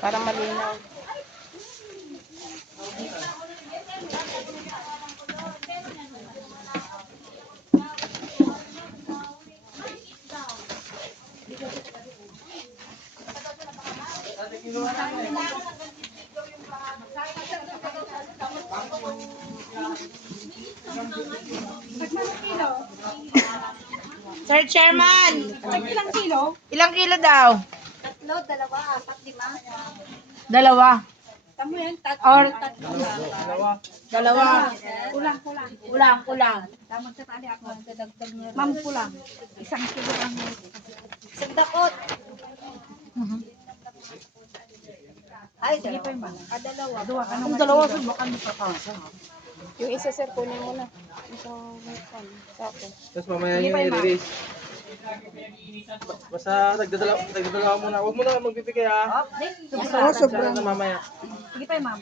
Para malinaw. Sir Chairman, Ilang kilo? ilang kilo daw? 3, 2, 4, 5. Dalawa. Tamo yan, Or tatlo. dalawa. Kulang. Kulang. Tamang sa tali ako. Dadagdag na. Ma'am, kulang. 1 kilo lang. Isang dakot. Ay, sige pa yung ma'am. Dalawa. Ang dalawa sa baka nakakasa. Yung isa sir, kunin mo na. Isang sapo. Tapos mamaya yung i-release. Basta nagdadala muna. Huwag mo na magbibigay ha. Sobrang na mamaya. Sige pa yung ma'am.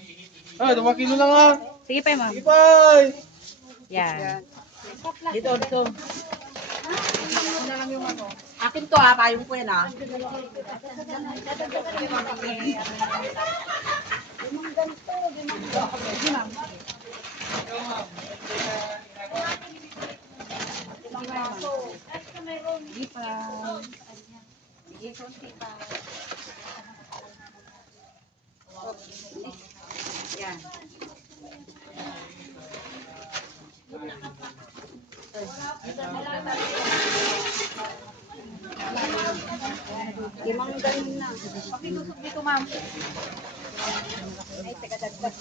Ah, 2 kilo lang ha. Sige pa yung ma'am. Sige pa. Yan. Dito. Akin to ha, payong ko yan ha. Sige pa. Sige, konti pa. Yan. Limang ganun na. Pakilusok dito, ma'am. Ay, taga-dagdag.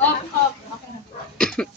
Off.